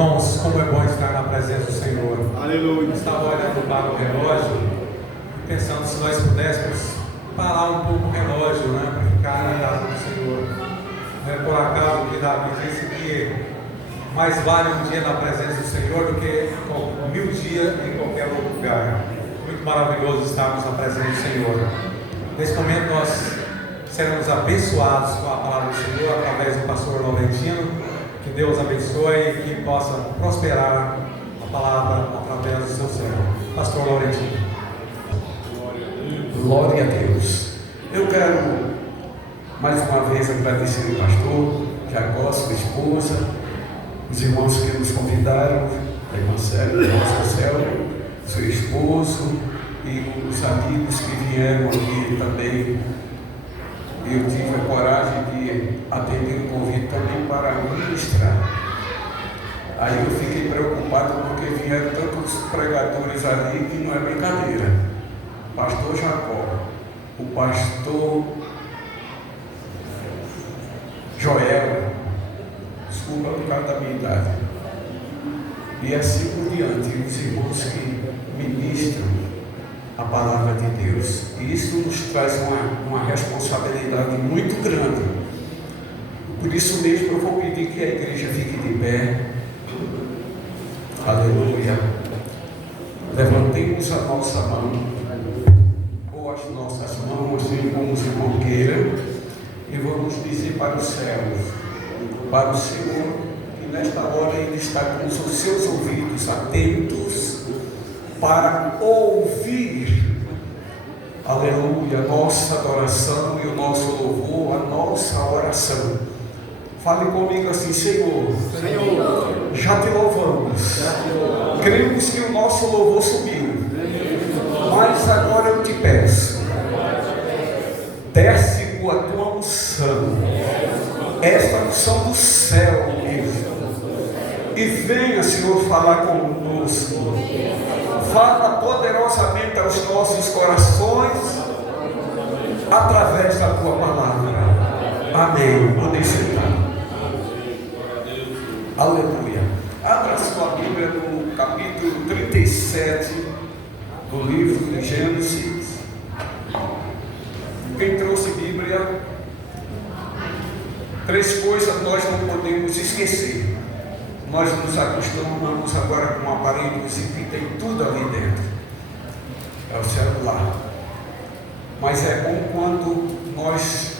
Irmãos, como é bom estar na presença do Senhor. Aleluia. Eu estava olhando para o relógio e pensando se nós pudéssemos parar um pouco o relógio, né, para ficar na casa do Senhor. Não é por acaso que Davi disse que mais vale um dia na presença do Senhor do que 1000 dias em qualquer outro lugar. Muito maravilhoso estarmos na presença do Senhor. Nesse momento nós seremos abençoados com a palavra do Senhor através do pastor Laurentino. Que Deus abençoe e que possa prosperar a palavra através do seu servo. Pastor Laurentino. Glória a Deus. Eu quero mais uma vez agradecer o pastor, Jacó, sua esposa, os irmãos que nos convidaram, a irmã Célia, o irmão Marcelo, seu esposo e os amigos que vieram aqui também. Eu tive a coragem de atender o convite também para ministrar. Aí eu fiquei preocupado porque vieram tantos pregadores ali que não é brincadeira. Pastor Jacó, o pastor Joel, desculpa por causa da minha idade, e assim por diante, os irmãos que ministram a palavra de Deus. E isso nos traz uma responsabilidade muito grande. Por isso mesmo eu vou pedir que a igreja fique de pé. Aleluia. Levantemos a nossa mão, ou as nossas mãos, assim como os irmãos queiram, e vamos dizer para os céus, para o Senhor, que nesta hora Ele está com os seus ouvidos atentos para ouvir, aleluia, a nossa adoração e o nosso louvor, a nossa oração. Fale comigo assim: Senhor, já te louvamos, cremos que o nosso louvor subiu, mas agora eu te peço, desce com a tua unção, esta unção do céu mesmo, e venha, Senhor, falar conosco. Fala poderosamente aos nossos corações através da tua palavra. Amém. Podem sentar. Aleluia. Abra sua Bíblia no capítulo 37 do livro de Gênesis. Quem trouxe Bíblia, 3 coisas nós não podemos esquecer. Nós nos acostumamos agora com um aparelho que tem tudo ali dentro. É o celular. Mas é bom quando nós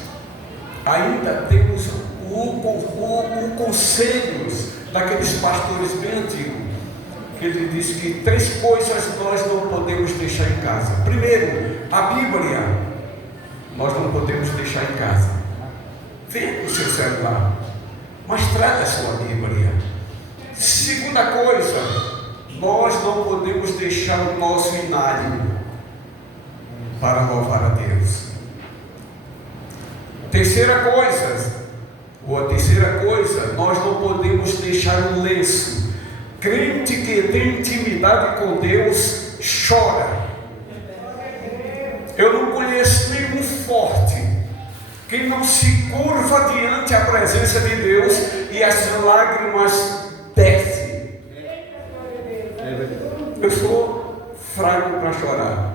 ainda temos o conselhos daqueles pastores bem antigos, que ele diz que 3 coisas nós não podemos deixar em casa. Primeiro, a Bíblia nós não podemos deixar em casa. Venha com o seu celular, mas traga a sua Bíblia. Segunda coisa, nós não podemos deixar o nosso inário para louvar a Deus. Terceira coisa, nós não podemos deixar o lenço. Crente que tem intimidade com Deus chora. Eu não conheço nenhum forte que não se curva diante da presença de Deus e as lágrimas desce. Eu sou fraco para chorar,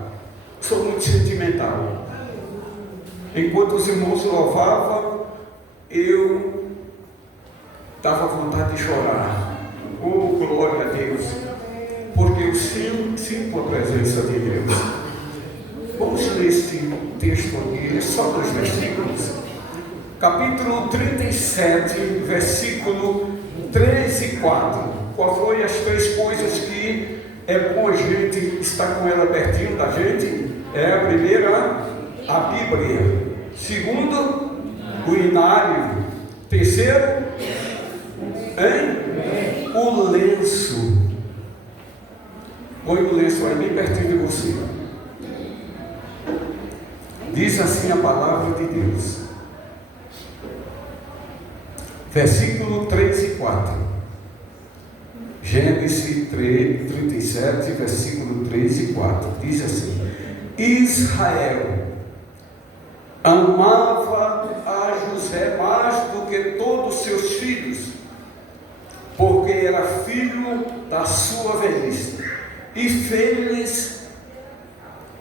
sou muito sentimental. Enquanto os irmãos louvavam, eu dava vontade de chorar. Oh, glória a Deus, porque eu sinto a presença de Deus. Vamos ler esse texto aqui, só 2 versículos. Capítulo 37, versículo 3 e 4. Qual foi as 3 coisas que é bom a gente estar com ela pertinho da gente? É a primeira, a Bíblia. Segundo, o inário. Terceiro, o lenço. Põe o lenço aí bem pertinho de você. Diz assim a palavra de Deus. Versículo 3 e 4. Gênesis 37, versículo 3 e 4. Diz assim: Israel amava a José mais do que todos seus filhos, porque era filho da sua velhice, e fez-lhes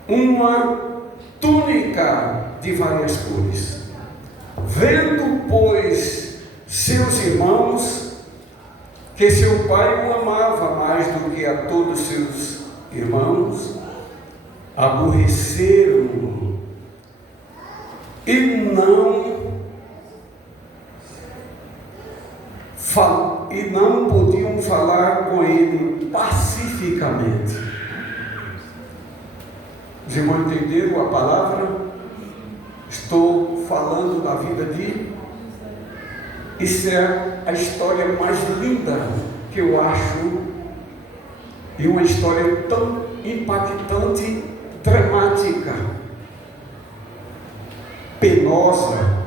uma túnica de várias cores. Vendo, pois, seus irmãos que seu pai o amava mais do que a todos seus irmãos, aborreceram-no e não podiam falar com ele pacificamente. Os irmãos entenderam a palavra? Estou falando da vida de... Isso é a história mais linda que eu acho, e uma história tão impactante, dramática, penosa,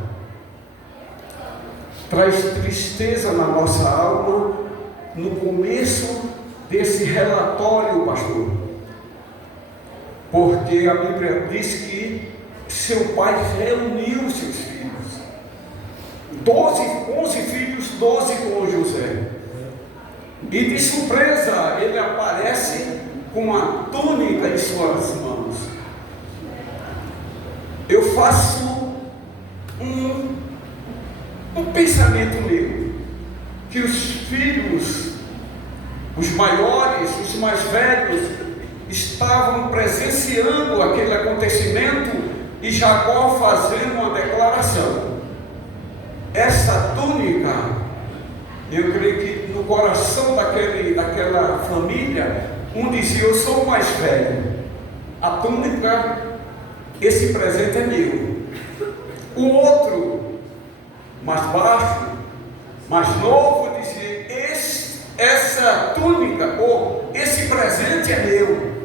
traz tristeza na nossa alma no começo desse relatório, pastor, porque a Bíblia diz que seu pai reuniu seus filhos, 11 filhos, 12 com José, e de surpresa ele aparece com uma túnica em suas mãos. Eu faço um pensamento meu, que os filhos, os maiores, os mais velhos, estavam presenciando aquele acontecimento e Jacó fazendo uma declaração. Essa túnica, eu creio que no coração daquela família, um dizia: eu sou o mais velho, a túnica, esse presente é meu. O outro, mais baixo, mais novo, dizia: essa túnica, ou esse presente é meu.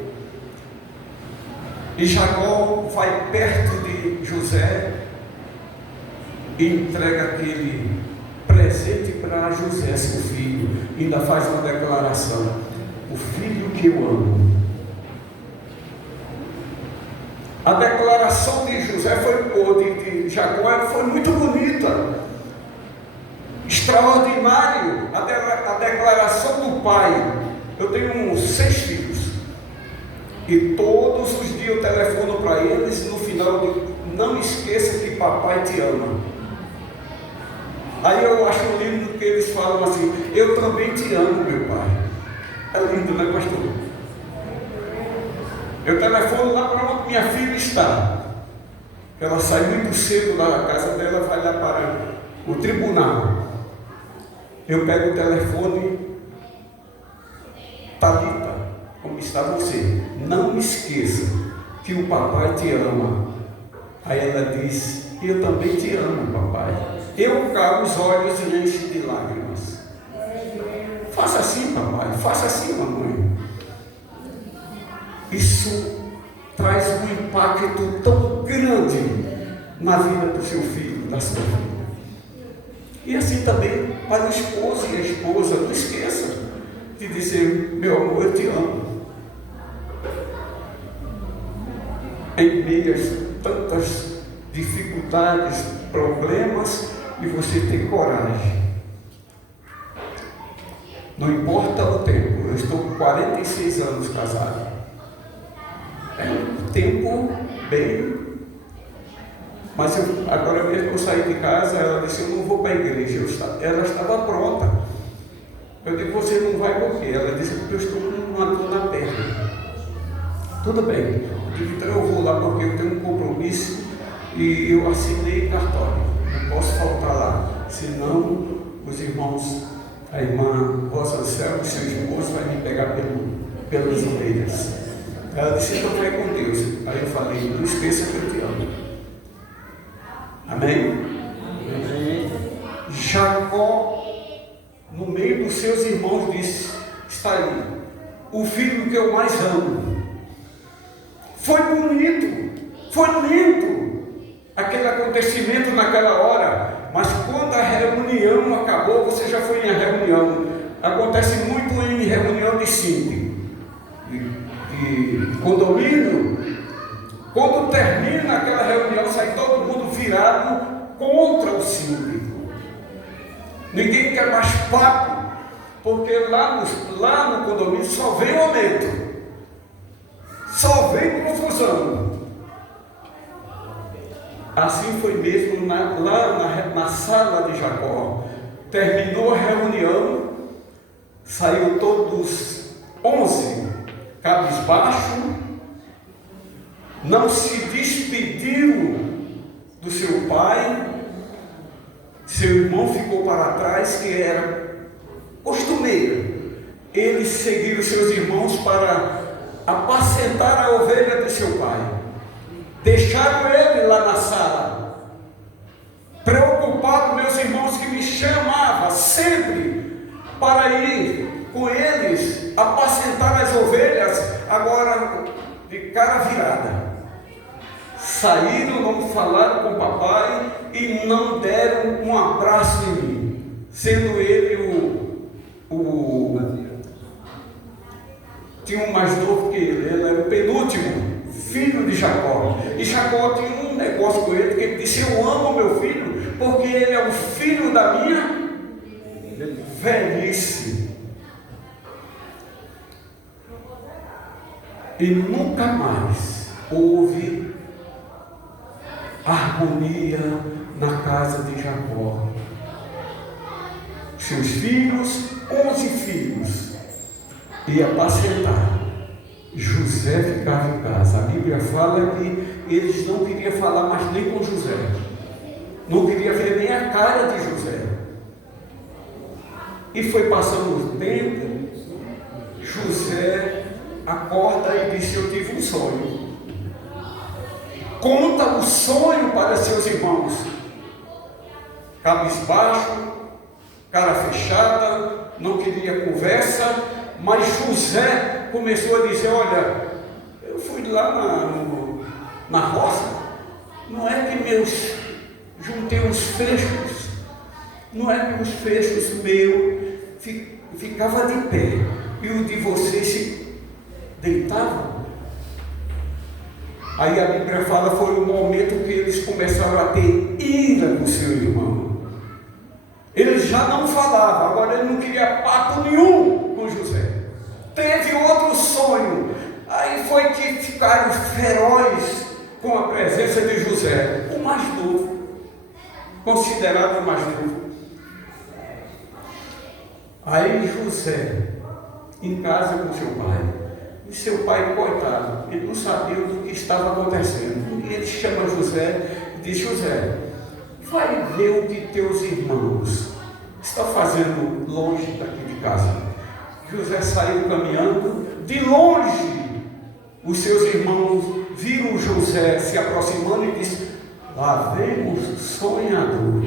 E Jacó vai perto de José e entrega aquele presente para José, seu filho. Ainda faz uma declaração: o filho que eu amo. A declaração de José de Jacó foi muito bonita, extraordinário. A declaração do pai. Eu tenho 6 filhos e todos os dias eu telefono para eles no final não esqueça que papai te ama. Aí eu acho lindo que eles falam assim: eu também te amo, meu pai. É lindo, né, pastor? Eu telefono lá para onde minha filha está. Ela sai muito cedo da casa dela, vai lá para o tribunal. Eu pego o telefone: Talita, como está você? Não me esqueça que o papai te ama. Aí ela diz: eu também te amo, papai. Eu calo os olhos e encho de lágrimas. Faça assim, papai, faça assim, mamãe. Isso traz um impacto tão grande na vida do seu filho, da sua filha. E assim também para o esposo e a esposa. Não esqueça de dizer: meu amor, eu te amo. Em meio a tantas dificuldades, problemas, e você tem coragem. Não importa o tempo. Eu estou com 46 anos casado. É um tempo bem... Mas agora mesmo eu saí de casa, ela disse: eu não vou para a igreja. Ela estava pronta. Eu digo: você não vai por quê? Ela disse: porque eu estou com uma dor na perna. Tudo bem. Eu digo: então eu vou lá porque eu tenho um compromisso e eu assinei cartório. Não posso faltar lá, senão os irmãos, a irmã Rosa Anselmo, seu esposo, vai me pegar pelas orelhas. Ela disse: então vai com Deus. Aí eu falei: não esqueça que eu te amo. Amém? Amém. Jacó, no meio dos seus irmãos, disse: está aí, o filho que eu mais amo. Foi bonito, foi lindo aquele acontecimento naquela hora, mas quando a reunião acabou, você já foi em reunião. Acontece muito em reunião de síndico, de condomínio. Quando termina aquela reunião, sai todo mundo virado contra o síndico. Ninguém quer mais papo. porque lá no condomínio só vem aumento, só vem confusão. Assim foi mesmo lá na sala de Jacó. Terminou a reunião, saiu todos 11 cabisbaixo, não se despediram do seu pai. Seu irmão ficou para trás, que era costumeiro. Eles seguiram seus irmãos para apacentar a ovelha de seu pai. Deixaram ele lá na sala, preocupado, meus irmãos, que me chamavam sempre para ir com eles apacentar as ovelhas, agora de cara virada. Saíram, não falaram com o papai e não deram um abraço em mim, sendo ele tinha um mais novo que ele era o penúltimo filho de Jacó. E Jacó tinha um negócio com ele, que ele disse: eu amo meu filho, porque ele é o filho da minha velhice. E nunca mais houve harmonia na casa de Jacó. Seus filhos, 11 filhos, ia apacentar. José ficava em casa. A Bíblia fala que eles não queriam falar mais nem com José, não queriam ver nem a cara de José. E foi passando o tempo, José acorda e diz: eu tive um sonho. Conta o sonho para seus irmãos. Cabisbaixo, cara fechada, não queria conversa, mas José começou a dizer: olha, eu fui lá na roça, não é que juntei uns feixes, não é que os feixes meus ficava de pé e o de vocês se deitavam. Aí a Bíblia fala, foi o momento que eles começaram a ter ira com seu irmão. Eles já não falavam, agora ele não queria papo nenhum com José. Teve outro sonho, aí foi que ficaram ferozes com a presença de José, o mais novo, considerado o mais novo. Aí José, em casa com seu pai, e seu pai, coitado, ele não sabia do que estava acontecendo. E ele chama José e diz: José, vai ver o que teus irmãos estão fazendo longe daqui de casa. José saiu caminhando, de longe os seus irmãos viram José se aproximando e disse: lá vem o sonhador.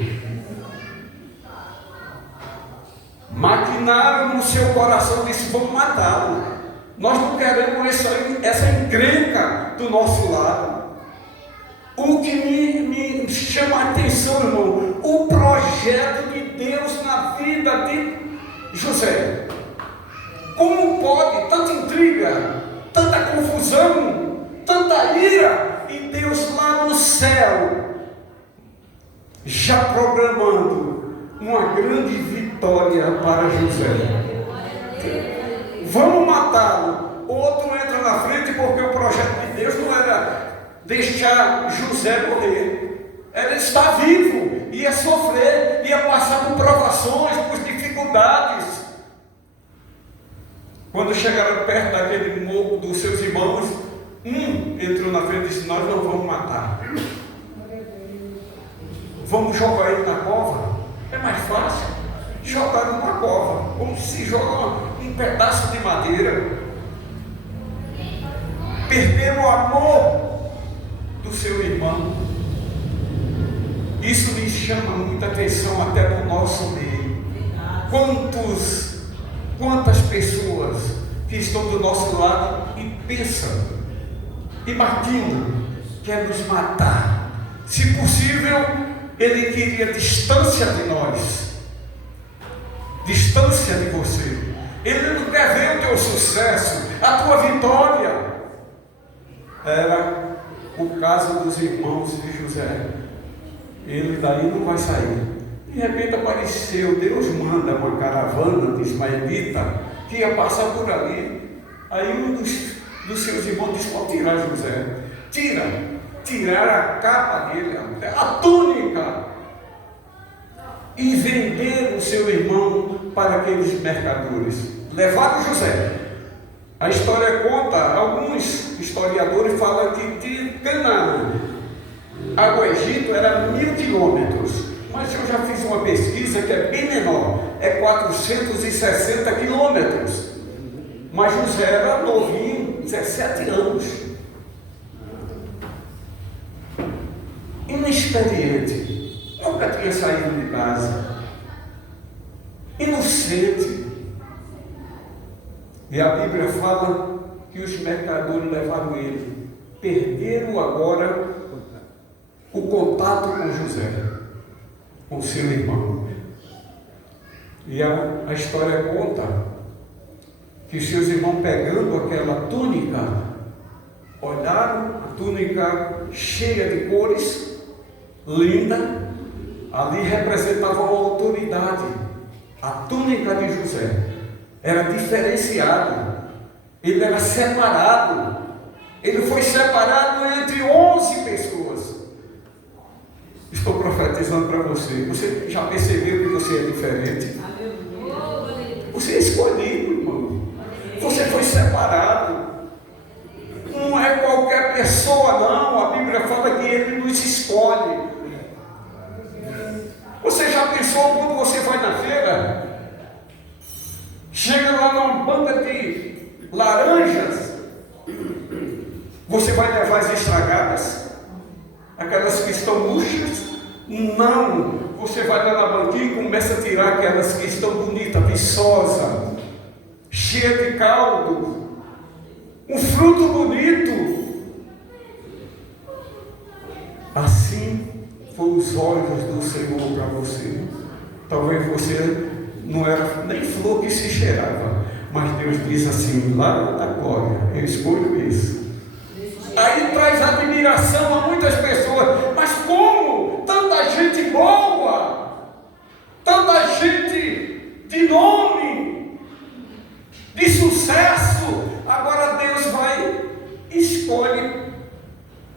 Maquinaram no seu coração, disse: vamos matá-lo. Nós não queremos essa encrenca do nosso lado. O que me chama a atenção, irmão, o projeto de Deus na vida de José. Como pode tanta intriga, tanta confusão, tanta ira, e Deus lá no céu já programando uma grande vitória para José. Vamos matá-lo. Outro entra na frente, porque o projeto de Deus não era deixar José morrer, era estar vivo, ia sofrer, ia passar por provações, por dificuldades. Quando chegaram perto daquele morro dos seus irmãos, entrou na frente e disse: nós não vamos matar, vamos jogar ele na cova, é mais fácil. Jogaram numa cova, como se joga um pedaço de madeira. Perderam o amor do seu irmão. Isso me chama muita atenção até no nosso meio. Quantas pessoas que estão do nosso lado e pensam, imaginam, quer nos matar. Se possível, ele queria distância de nós, distância de você. Ele não quer ver o teu sucesso, a tua vitória. Era o caso dos irmãos de José. Ele daí não vai sair. De repente apareceu, Deus manda uma caravana de ismaelita que ia passar por ali. Aí um dos seus irmãos disse: pode tirar José. Tiraram a capa dele, a túnica, e venderam o seu irmão para aqueles mercadores. Levaram José. A história conta, alguns historiadores falam que de Canaã ao Egito era 1000 quilômetros. Mas eu já fiz uma pesquisa que é bem menor, é 460 quilômetros. Mas José era novinho, 17 anos. Inexperiente, nunca tinha saído de casa, inocente. E a Bíblia fala que os mercadores levaram ele, perderam agora o contato com José, com seu irmão. E a história conta que seus irmãos, pegando aquela túnica, olharam a túnica cheia de cores, linda, ali representava uma autoridade. A túnica de José era diferenciada, ele era separado, ele foi separado entre 11 pessoas. Estou profetizando para você. Você já percebeu que você é diferente? Você é escolhido, irmão. Você foi separado. Não é qualquer pessoa, não. A Bíblia fala que Ele nos escolhe. Você já pensou quando você vai na feira? Chega lá numa banca de laranjas. Você vai levar as estragadas? Aquelas que estão murchas? Não. Você vai lá na banquinha e começa a tirar aquelas que estão bonitas, viçosas, cheias de caldo, um fruto bonito. Assim foram os olhos do Senhor para você. Talvez você não era nem flor que se cheirava, mas Deus diz assim, lá na glória, eu escolho isso. Aí traz admiração a muitas pessoas. Mas como? Tanta gente boa, tanta gente de nome, de sucesso. Agora Deus vai e escolhe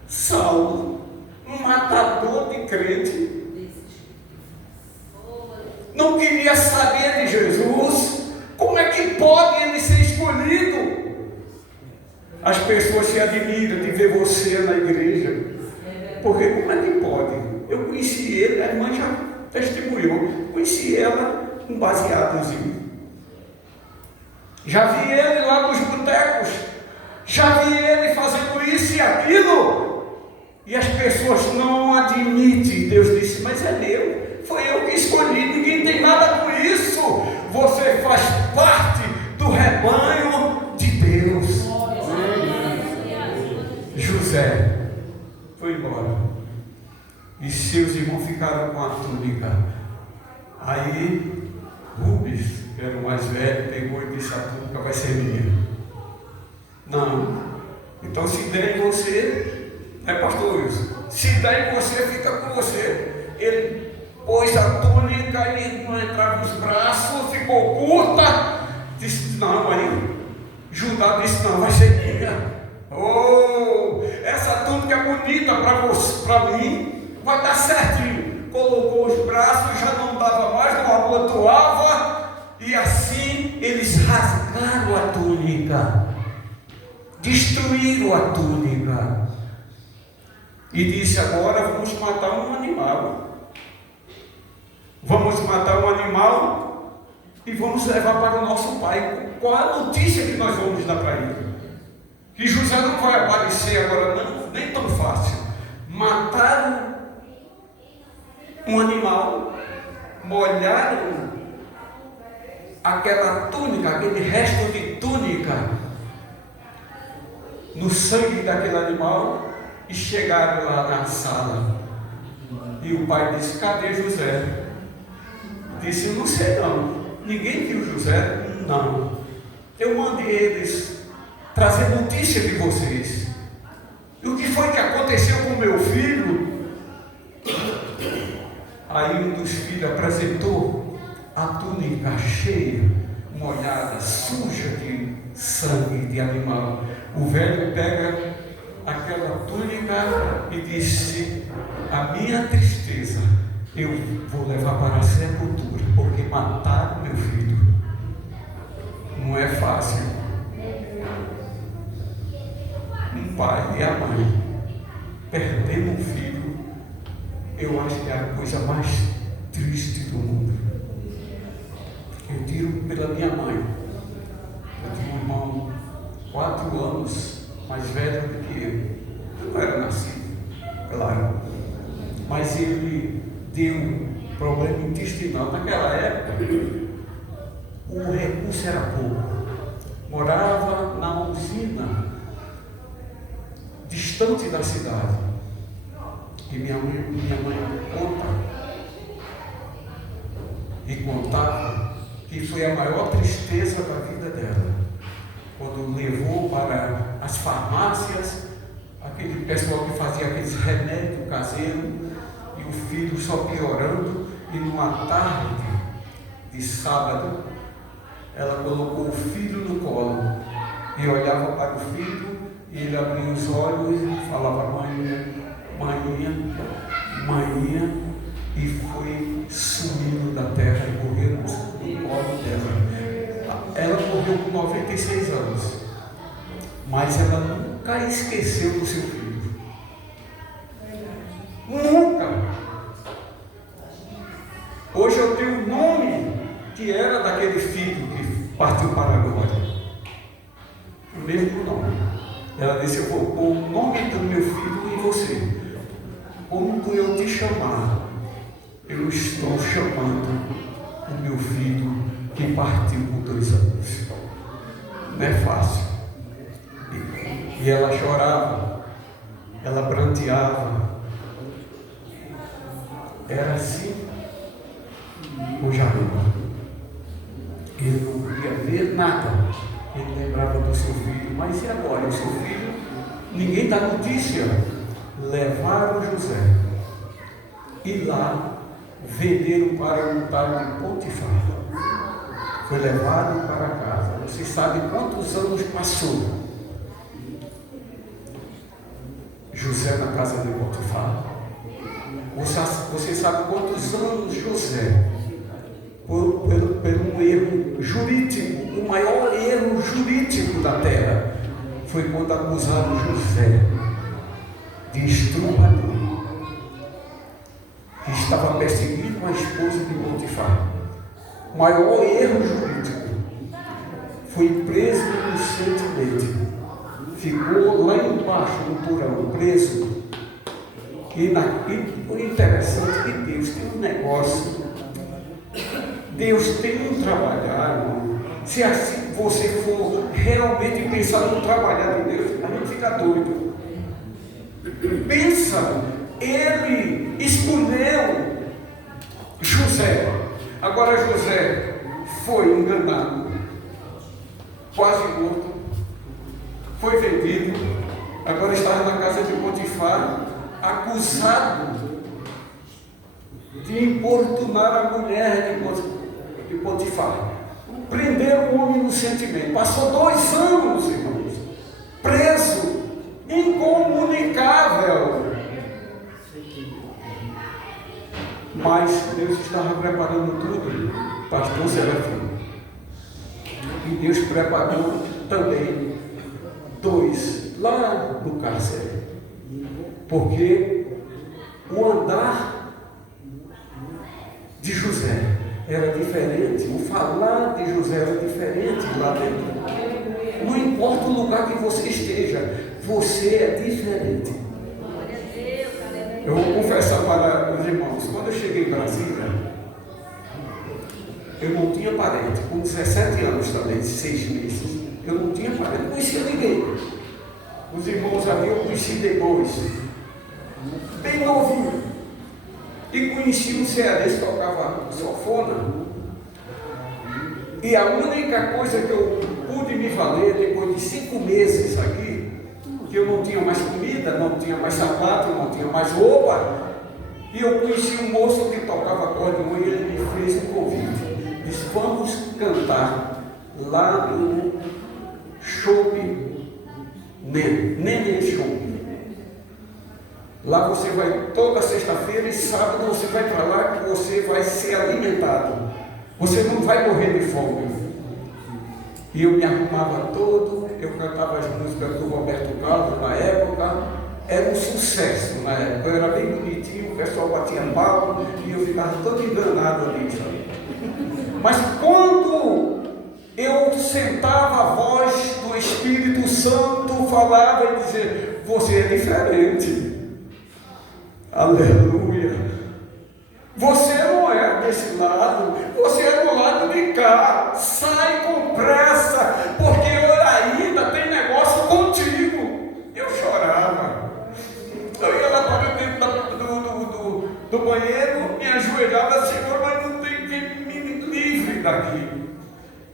Saulo, um matador de crente. Não queria saber de Jesus. Como é que pode ele ser escolhido? As pessoas se admiram de ver você na igreja. Porque como é que pode? Eu conheci ele, a irmã já testemunhou. Conheci ela um baseadozinho. Já vi ele lá nos botecos. Já vi ele fazendo isso e aquilo. E as pessoas não admitem. Deus disse, mas é meu. Foi eu que escolhi. Ninguém tem nada com isso. Você faz parte do rebanho de Deus. José foi embora e seus irmãos ficaram com a túnica. Aí Rubens, que era o mais velho, pegou e disse: a túnica vai ser minha. Não. Então se der em você, pastor Wilson, se der em você, fica com você. Ele pôs a túnica e não entrava nos braços, ficou curta. Disse: não, aí Judá disse: não, vai ser minha. Oh, essa túnica é bonita para mim, vai dar certinho. Colocou os braços, já não dava mais, não abotoava, e assim eles rasgaram a túnica, destruíram a túnica, e disse: agora vamos matar um animal. Vamos matar um animal e vamos levar para o nosso pai. Qual é a notícia que nós vamos dar para ele? Que José não vai aparecer agora, não, nem tão fácil. Mataram um animal, molharam aquela túnica, aquele resto de túnica no sangue daquele animal e chegaram lá na sala. E o pai disse: cadê José? Disse: eu não sei não. Ninguém viu José? Não. Eu mandei eles trazer notícia de vocês. E o que foi que aconteceu com meu filho? Aí um dos filhos apresentou a túnica cheia, molhada, suja de sangue de animal. O velho pega aquela túnica e disse: a minha tristeza eu vou levar para a sepultura, porque mataram meu filho. Não é fácil. Um pai e a mãe perdendo um filho, eu acho que é a coisa mais triste do mundo. Eu tiro pela minha mãe. Eu tinha um irmão 4 anos mais velho do que eu. Eu não era nascido, claro. Mas ele deu problema intestinal. Naquela época, o recurso era pouco. Morava na usina, distante da cidade. E minha mãe conta, e contava, que foi a maior tristeza da vida dela, quando levou para as farmácias aquele pessoal que fazia aqueles remédios caseiros, e o filho só piorando, e numa tarde de sábado, ela colocou o filho no colo, e olhava para o filho, e ele abria os olhos e falava: maninha, maninha, maninha, e foi sumindo da terra e morreu no colo dela. Ela morreu com 96 anos, mas ela nunca esqueceu do seu filho. Nunca. Hoje eu tenho o nome que era daquele filho que partiu para a glória. O mesmo nome. Ela disse: eu vou pôr o nome do meu filho em você. Quando eu te chamar, eu estou chamando o meu filho que partiu com 2 anos. Não é fácil. E ela chorava, ela pranteava. Era assim o Jair. Ele não podia ver nada. Ele lembrava do seu filho. Mas e agora? O seu filho, ninguém dá notícia. Levaram José e lá venderam para um tal de Potifar. Foi levado para casa. Você sabe quantos anos passou José na casa de Potifar? Você sabe quantos anos José, por um erro jurídico, o maior erro jurídico da terra, foi quando acusaram José de estuprador, que estava perseguindo a esposa de Potifar. O maior erro jurídico. Foi preso inocentemente. Ficou lá embaixo no porão, preso. E o interessante é que Deus tem um negócio. Deus tem um trabalhar, irmão. Se assim você for realmente pensar no trabalhar de Deus, a gente fica doido. Pensa, ele escolheu José. Agora José foi enganado, quase morto, foi vendido, agora estava na casa de Potifar, acusado de importunar a mulher de Potifar. Prenderam o homem inocentemente. Passou 2 anos, irmãos, preso, incomunicável. Mas Deus estava preparando tudo, pastor Serafim. E Deus preparou também 2 lá no cárcere. Porque o andar de José era diferente, o falar de José era diferente lá dentro. Não importa o lugar que você esteja, você é diferente. Eu vou confessar para os irmãos, quando eu cheguei em Brasília, eu não tinha parente, com 17 anos também, 6 meses, eu não tinha parente, não conhecia ninguém. Os irmãos ali eu conheci depois, bem novinho, e conheci um cearense que tocava sanfona, e a única coisa que eu pude me valer depois de 5 meses aqui, que eu não tinha mais comida, não tinha mais sapato, não tinha mais roupa, E eu conheci um moço que tocava acordeon e ele me fez um convite. Disse, vamos cantar lá no Shopping Nenê Shopping. Lá você vai toda sexta-feira e sábado você vai para lá que você vai ser alimentado. Você não vai morrer de fome. E eu me arrumava todo, eu cantava as músicas do Roberto Carlos na época, era um sucesso na época, eu era bem bonitinho, o pessoal batia palma e eu ficava todo enganado ali, sabe? Mas quando eu sentava, a voz do Espírito Santo falava e dizia, você é diferente. Aleluia. Você não é desse lado, você é do lado de cá. Sai com pressa, porque ainda tem negócio contigo. Eu chorava. Eu ia lá para dentro do banheiro, me ajoelhava, Senhor, mas não tem quem me livre daqui.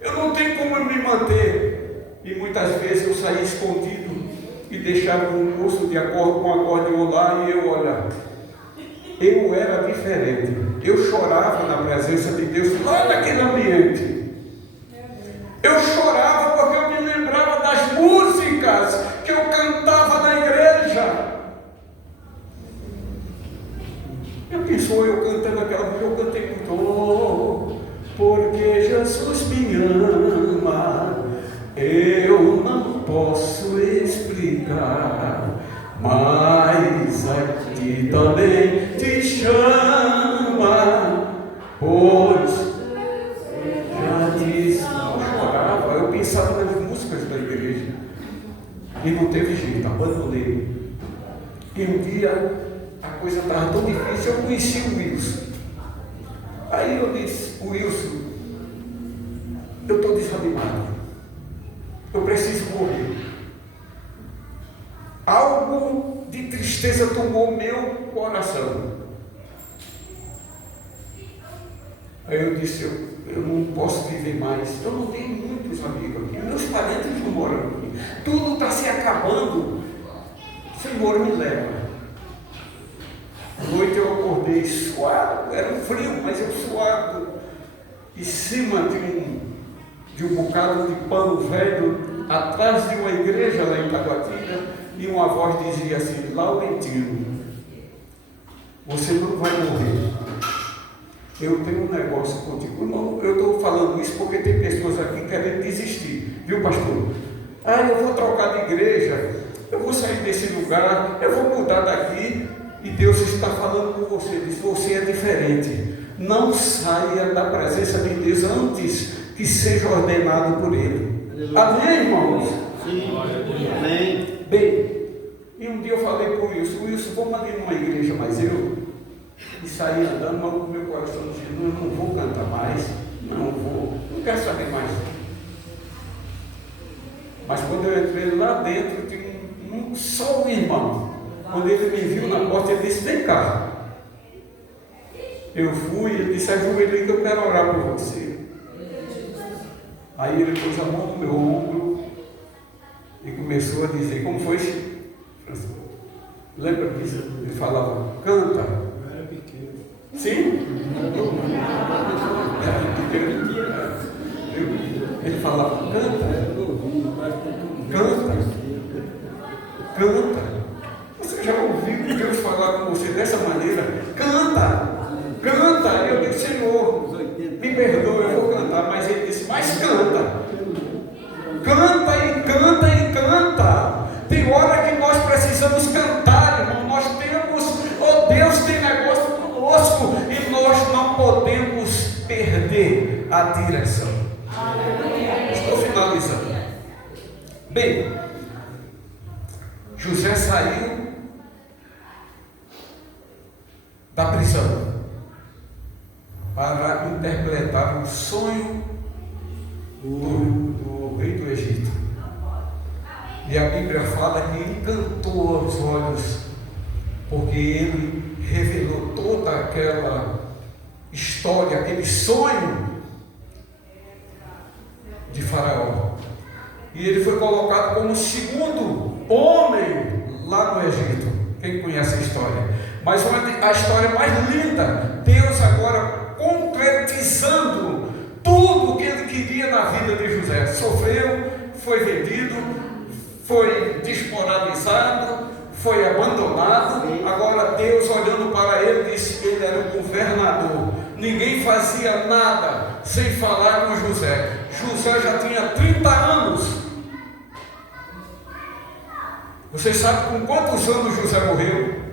Eu não tenho como me manter. E muitas vezes eu saía escondido e deixava um moço de acordo com acordeon lá e eu olhava. Eu era diferente. Eu chorava na presença de Deus lá naquele ambiente. Eu chorava porque eu me lembrava das músicas que eu cantava na igreja. Já pensou eu cantando aquela música? Eu cantei muito. Oh, porque Jesus me ama, eu não posso explicar, mas aqui também te chama, pois já disse. Eu chorava, eu pensava nas músicas da igreja e não teve jeito, abandonei. E um dia a coisa estava tão difícil, eu conheci o Wilson. Aí eu disse, Wilson, eu estou desanimado, eu preciso morrer. Algo de tristeza tomou meu coração. Aí eu disse, eu não posso viver mais. Eu não tenho muitos amigos aqui. Meus parentes não moram aqui. Tudo está se acabando. Senhor, me leva. À noite eu acordei suado. Era um frio, mas eu suado. Em cima de um bocado de pano velho, atrás de uma igreja lá em Taguatinga. E uma voz dizia assim, Laurentino, você não vai morrer. Eu tenho um negócio contigo. Não, eu estou falando isso porque tem pessoas aqui querendo desistir. Viu, pastor? Eu vou trocar de igreja, eu vou sair desse lugar, eu vou mudar daqui. E Deus está falando com você, diz, você é diferente. Não saia da presença de Deus antes que seja ordenado por Ele. Amém, irmãos? Sim. Amém. Bem, e um dia eu falei para o Wilson, vamos ali numa igreja, mas eu saí andando, mas o meu coração dizia, não, eu não vou cantar mais, não quero saber mais. Mas quando eu entrei lá dentro, tinha só um irmão. Quando ele me viu na porta, ele disse, vem cá. Eu fui, ele disse, ajoelha que eu quero orar por você. Aí ele pôs a mão no meu ombro e começou a dizer, como foi? Lembra disso? Ele falava, canta. Eu era pequeno. Sim? Ele falava, canta. Canta. Você já ouviu Deus falar com você dessa maneira? Canta. E eu disse, Senhor, me perdoa, eu vou cantar. Mas ele disse, mas canta. Canta. Tem hora que nós precisamos cantar, irmão. Nós temos, Deus tem negócio conosco e nós não podemos perder a direção. Estou finalizando. Bem, José saiu da prisão para interpretar o sonho do rei do Egito. E a Bíblia fala que encantou os olhos, porque ele revelou toda aquela história, aquele sonho de Faraó. E ele foi colocado como o segundo homem lá no Egito. Quem conhece a história? Mas a história mais linda, Deus agora concretizando tudo o que ele queria na vida de José. Sofreu, foi vendido, foi desmoralizado, foi abandonado. Agora Deus, olhando para ele, disse que ele era o governador. Ninguém fazia nada sem falar com José. José já tinha 30 anos. Vocês sabem com quantos anos José morreu?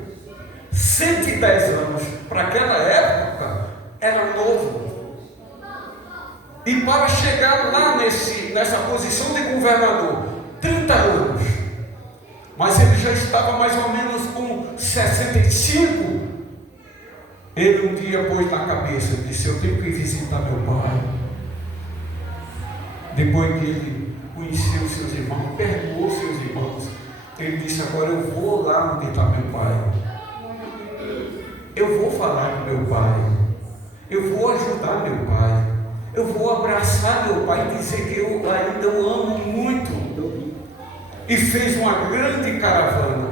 110 anos. Para aquela época era novo. E para chegar lá nessa posição de governador, 30 anos. Mas ele já estava mais ou menos com 65. Ele um dia pôs na cabeça, disse: eu tenho que visitar meu pai. Depois que ele conheceu seus irmãos, perdoou seus irmãos, ele disse: agora eu vou lá onde está meu pai. Eu vou falar com meu pai. Eu vou ajudar meu pai. Eu vou abraçar meu pai e dizer que eu ainda o amo muito. E fez uma grande caravana.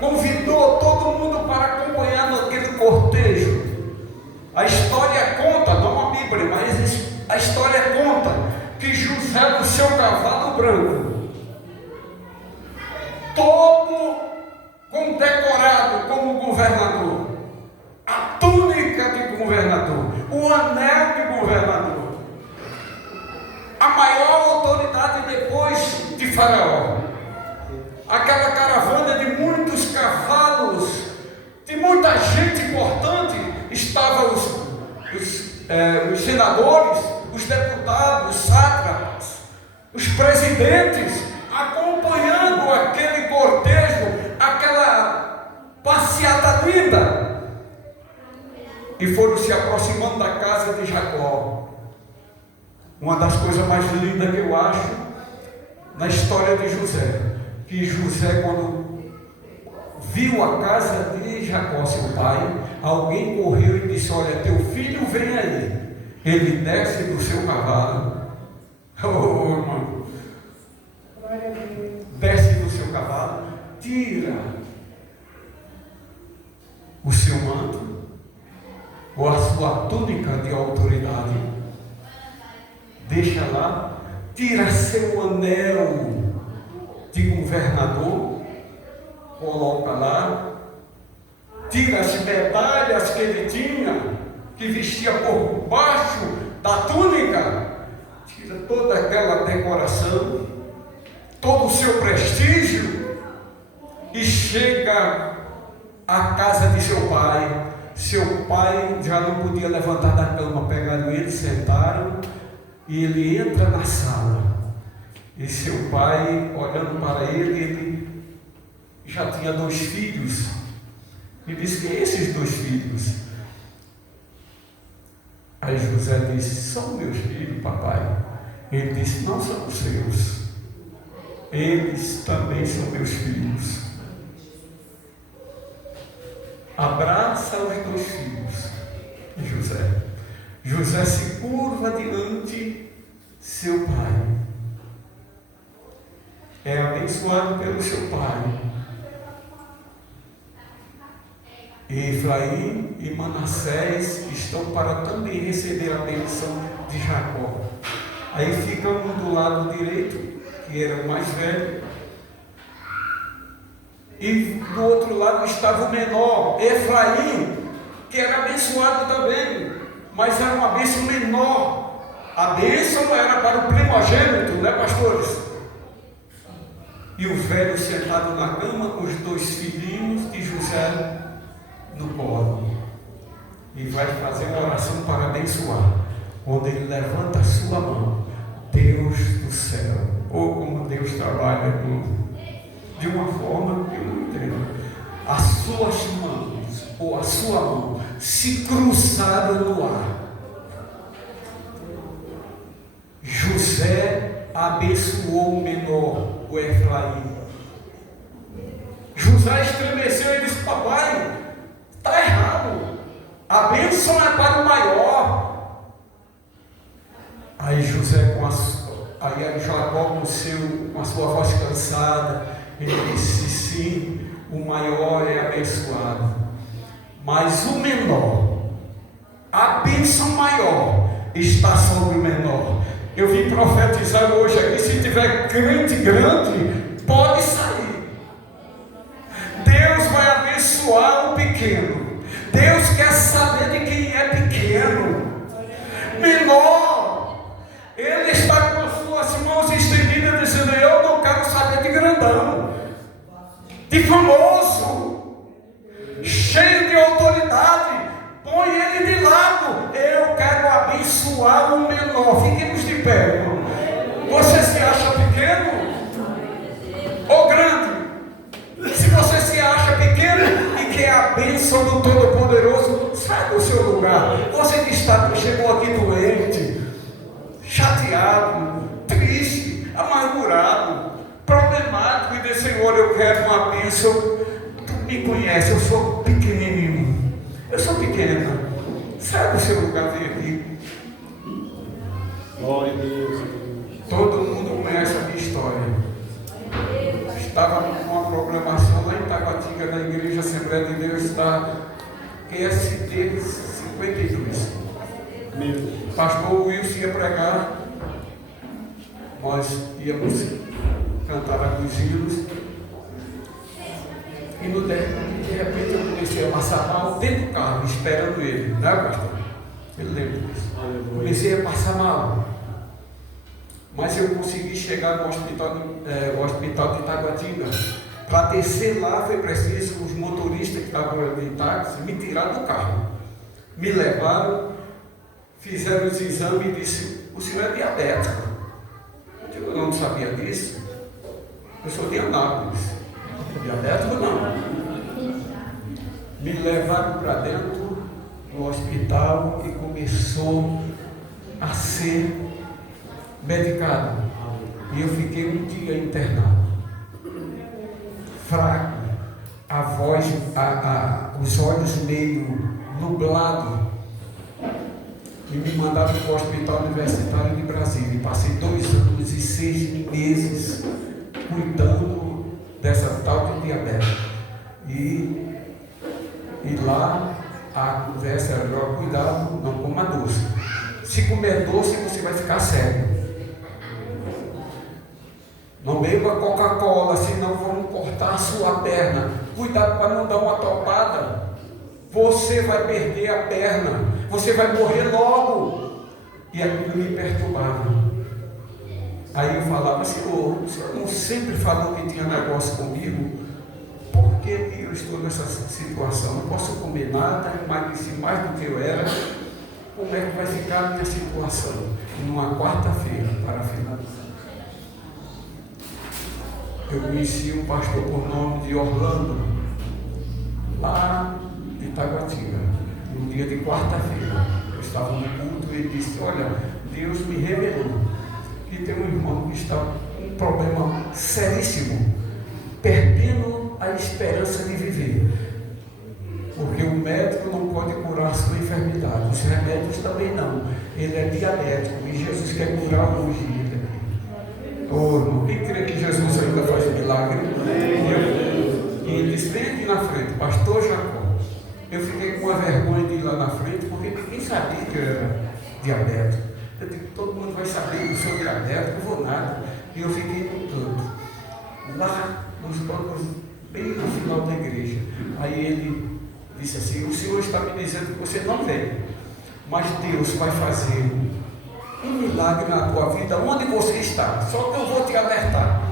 Convidou todo mundo para acompanhar naquele cortejo. A história conta, não a Bíblia, mas a história conta que José, no seu cavalo branco, todo condecorado como governador, a túnica de governador, o anel de governador, a maior autoridade depois de Faraó, aquela caravana de muitos cavalos, de muita gente importante, estavam os senadores, os deputados, os sátrapas, os presidentes, acompanhando aquele cortejo, aquela passeata linda, e foram se aproximando da casa de Jacó. Uma das coisas mais lindas que eu acho na história de José, que José, quando viu a casa de Jacó, seu pai, alguém correu e disse: olha, teu filho vem aí. Ele desce do seu cavalo, irmão, desce do seu cavalo, tira o seu manto ou a sua túnica de autoridade, deixa lá, tira seu anel de governador, coloca lá, tira as medalhas que ele tinha, que vestia por baixo da túnica, tira toda aquela decoração, todo o seu prestígio, e chega à casa de seu pai. Seu pai já não podia levantar da cama, pegaram ele, sentaram, e ele entra na sala. E seu pai, olhando para ele, ele já tinha 2 filhos. E disse: quem esses 2 filhos? Aí José disse: são meus filhos, papai. Ele disse: não são os seus, eles também são meus filhos. Abraça os 2 filhos de José. José se curva diante seu pai. É abençoado pelo seu pai. E Efraim e Manassés estão para também receber a bênção de Jacó. Aí fica um do lado direito, que era o mais velho, e do outro lado estava o menor, Efraim, que era abençoado também, mas era uma bênção menor. A bênção era para o primogênito, né, pastores? E o velho sentado na cama com os 2 filhinhos de José no colo, e vai fazer uma oração para abençoar, quando ele levanta a sua mão. Deus do céu, ou como Deus trabalha de uma forma que eu não entendo, as suas mãos ou a sua mão se cruzaram no ar. José abençoou o menor, o Efraim. José estremeceu e disse: papai, está errado, a bênção é para o maior. Aí José, Jacó com a sua voz cansada, ele disse: sim, o maior é abençoado, mas o menor, a bênção maior está sobre o menor. Eu vim profetizar hoje aqui, se tiver crente grande, pode sair. Deus vai abençoar o pequeno. Deus quer saber de quem é pequeno. Menor, Ele está com as suas mãos estendidas, dizendo: eu não quero saber de grandão, de famoso, cheio de autoridade. Põe ele de lado. Eu quero abençoar o menor. Fiquemos de pé, irmão. Você se acha pequeno ou grande? Se você se acha pequeno e quer a bênção do Todo-Poderoso, sai do seu lugar. Você que chegou aqui doente, chateado, triste, amargurado, problemático, e diz: Senhor, eu quero uma bênção. Tu me conhece, eu sou pequenininho. Eu sou pequena. Sai do seu lugar, vem aqui. Glória a Deus. Todo mundo conhece a minha história. Estava com uma programação lá em Taguatinga, na Igreja Assembleia de Deus, da ESD 52. O pastor Wilson ia pregar. Nós íamos cantar alguns hinos. E de repente eu comecei a passar mal dentro do carro, esperando ele, né, pastor? Ele lembra disso. Comecei a passar mal. Mas eu consegui chegar no hospital de Taguatinga. Para descer lá foi preciso os motoristas que estavam ali em táxi me tiraram do carro. Me levaram, fizeram os exames e disseram: o senhor é diabético. Eu não sabia disso. Eu sou de Anápolis. Diabético não. Me levaram para dentro do hospital e começou a ser medicado. E eu fiquei um dia internado. Fraco, a voz, os olhos meio nublados. E me mandaram para o Hospital Universitário de Brasília. E passei 2 anos e 6 meses cuidando dessa tal de diabetes. E lá a conversa era: cuidado, não coma doce. Se comer doce, você vai ficar cego. Não beba Coca-Cola, senão vão cortar a sua perna. Cuidado para não dar uma topada. Você vai perder a perna. Você vai morrer logo. E aquilo me perturbava. Aí eu falava: Senhor, o Senhor não sempre falou que tinha negócio comigo? Por que eu estou nessa situação? Não posso comer nada, emagreci mais do que eu era. Como é que vai ficar a minha situação? E numa quarta-feira, para finalizar, eu conheci um pastor por nome de Orlando, lá de Taguatinga, num dia de quarta-feira. Eu estava no culto e ele disse: olha, Deus me revelou que tem um irmão que está com um problema seríssimo, perdendo a esperança de viver, porque o médico não pode curar a sua enfermidade, os remédios também não. Ele é diabético e Jesus quer curar hoje ele aqui. Oh, quem crê que Jesus ainda faz milagre? E ele disse: vem aqui na frente, pastor Jacó. Eu fiquei com uma vergonha de ir lá na frente, porque ninguém sabia que eu era diabético. Eu digo: todo mundo vai saber que eu sou diabético, não vou nada. E eu fiquei no canto, lá nos bancos, bem no final da igreja. Aí ele disse assim: o Senhor está me dizendo que você não vem, mas Deus vai fazer um milagre na tua vida onde você está. Só que eu vou te alertar.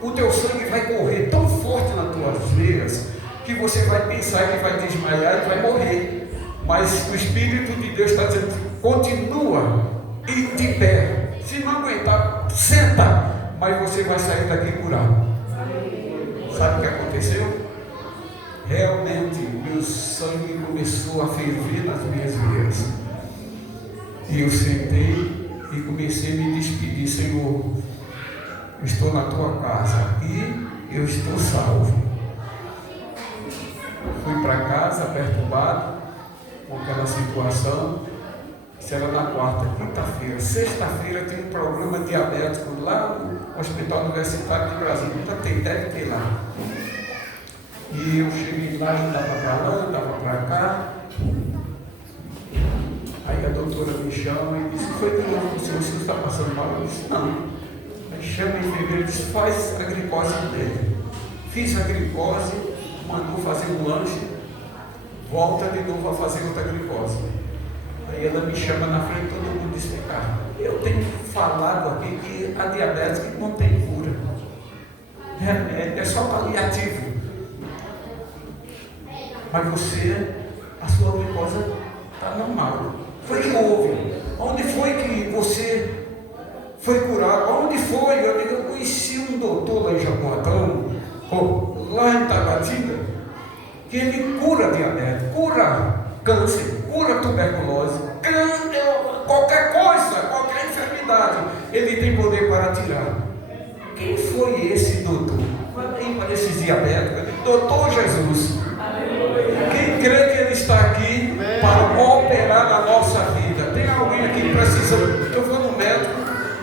O teu sangue vai correr tão forte nas tuas veias que você vai pensar que vai desmaiar e vai morrer. Mas o Espírito de Deus está dizendo: continua e de pé. Se não aguentar, senta, mas você vai sair daqui curado. Sabe o que aconteceu? Realmente meu sangue começou a ferver nas minhas veias. E eu sentei e comecei a me despedir: Senhor, eu estou na tua casa e eu estou salvo. Fui para casa perturbado com aquela situação. Isso era na quarta, quinta-feira. Sexta-feira tem um programa diabético lá no Hospital Universitário de Brasília. Deve ter lá. E eu cheguei lá, andava para lá, andava para cá. Aí a doutora me chama e disse: foi que não, o senhor está passando mal? Eu disse: não. Aí chama a enfermeira e disse: faz a glicose dele. Fiz a glicose, mandou fazer um lanche, volta de novo a fazer outra glicose. Aí ela me chama na frente, todo mundo disse: cara, eu tenho falado aqui que a diabetes não tem cura. É só paliativo. Mas você, a sua glicose está normal. Foi que houve? Onde foi que você foi curado? Onde foi? Eu conheci um doutor lá em Jaboatão, lá em Tabatinga, que ele cura diabetes, cura câncer, cura tuberculose, qualquer coisa, qualquer enfermidade, ele tem poder para tirar. Quem foi esse doutor? Falei para esses diabéticos, doutor Jesus. Quem crê que ele está aqui para operar na nossa vida? Tem alguém aqui que precisa? Eu vou no médico,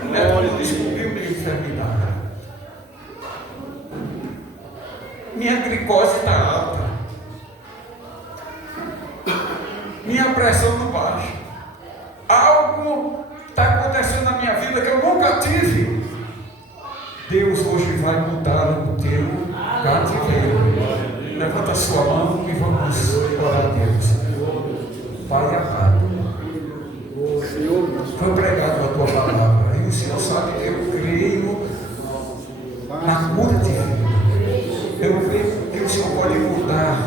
o médico descobriu minha enfermidade. Minha glicose está alta. Minha pressão está baixa. Algo está acontecendo na minha vida que eu nunca tive. Deus hoje vai mudar o teu cativeiro. Levanta a sua mão e vamos orar a Deus. Pai amado, foi pregado a tua palavra e o Senhor sabe que eu creio na cura divina. Eu creio que o Senhor pode mudar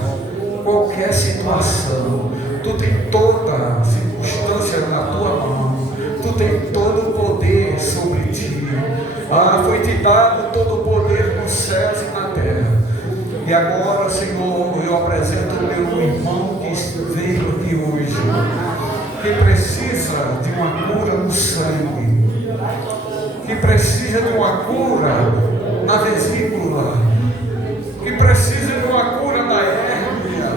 qualquer situação. Tu tem toda a circunstância na tua mão. Tu tem todo o poder sobre ti. Foi te dado todo o poder nos céus e na terra. E agora, Senhor, eu apresento o meu irmão que veio aqui hoje, que precisa de uma cura no sangue, que precisa de uma cura na vesícula, que precisa de uma cura na hérnia.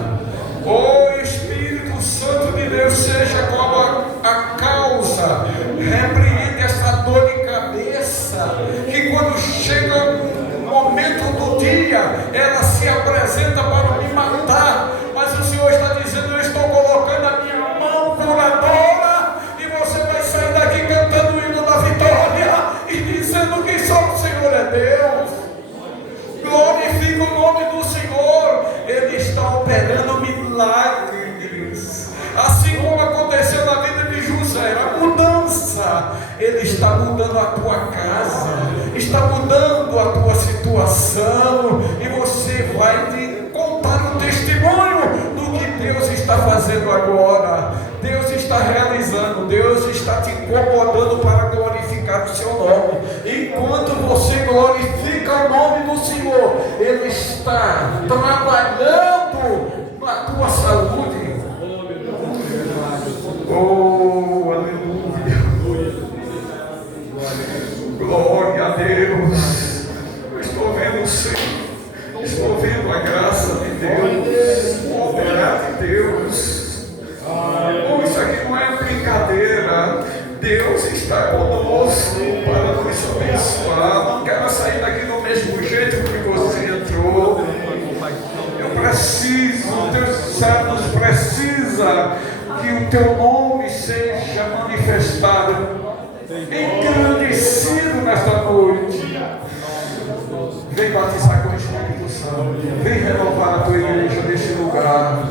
Oh Espírito Santo de Deus, seja qual a causa, repreende essa dor de cabeça, que quando chega momento do dia, ela se apresenta para me matar, mas o Senhor está dizendo: eu estou colocando a minha mão curadora, e você vai sair daqui cantando o hino da vitória e dizendo que só o Senhor é Deus. Glorifica o nome do Senhor. Ele está operando milagres, assim como aconteceu na vida de José, a mudança. Ele está mudando a tua casa, está mudando a tua situação, e você vai te contar o testemunho do que Deus está fazendo agora. Deus está realizando, Deus está te incomodando para glorificar o seu nome. Enquanto você glorifica o nome do Senhor, Ele está trabalhando na tua saúde. Oh, aleluia. Glória a Deus. Eu estou vendo o Senhor, estou vendo a graça de Deus, o operar de Deus. Oh, isso aqui não é brincadeira. Deus está conosco para nos abençoar. Não quero sair daqui do mesmo jeito que você entrou. Eu preciso, Deus servos precisa que o teu nome seja manifestado, engrandecido nesta noite. Vem batizar com o Espírito Santo, vem renovar a tua igreja neste lugar.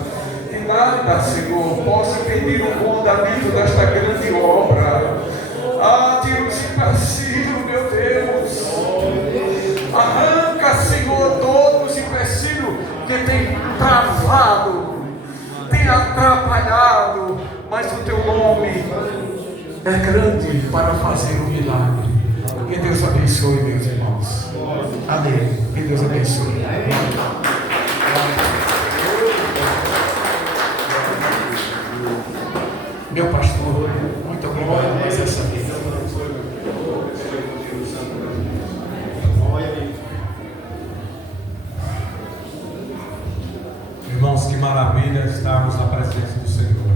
Que nada, Senhor, possa impedir o andamento desta grande obra. Tira esse empecilho, meu Deus. Arranca, Senhor, todos os empecilhos que tem travado, tem atrapalhado, mas o teu nome é grande para fazer um milagre. Que Deus abençoe, meus irmãos. Amém. Que Deus abençoe. Meu pastor, muita glória, mas essa vida. Irmãos, que maravilha estarmos na presença do Senhor.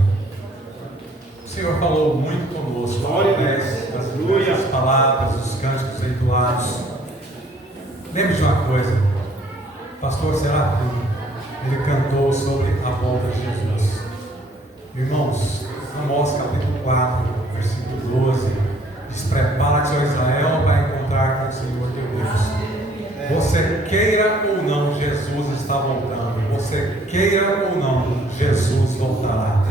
O Senhor falou muito conosco, através das palavras, dos cânticos entoados. Lembre de uma coisa, pastor, será tudo. ele cantou sobre a volta de Jesus. Irmãos, Amós capítulo 4, versículo 12, diz: prepara-te, ó Israel, para encontrar com o Senhor teu Deus. Você queira ou não, Jesus está voltando. Você queira ou não, Jesus voltará.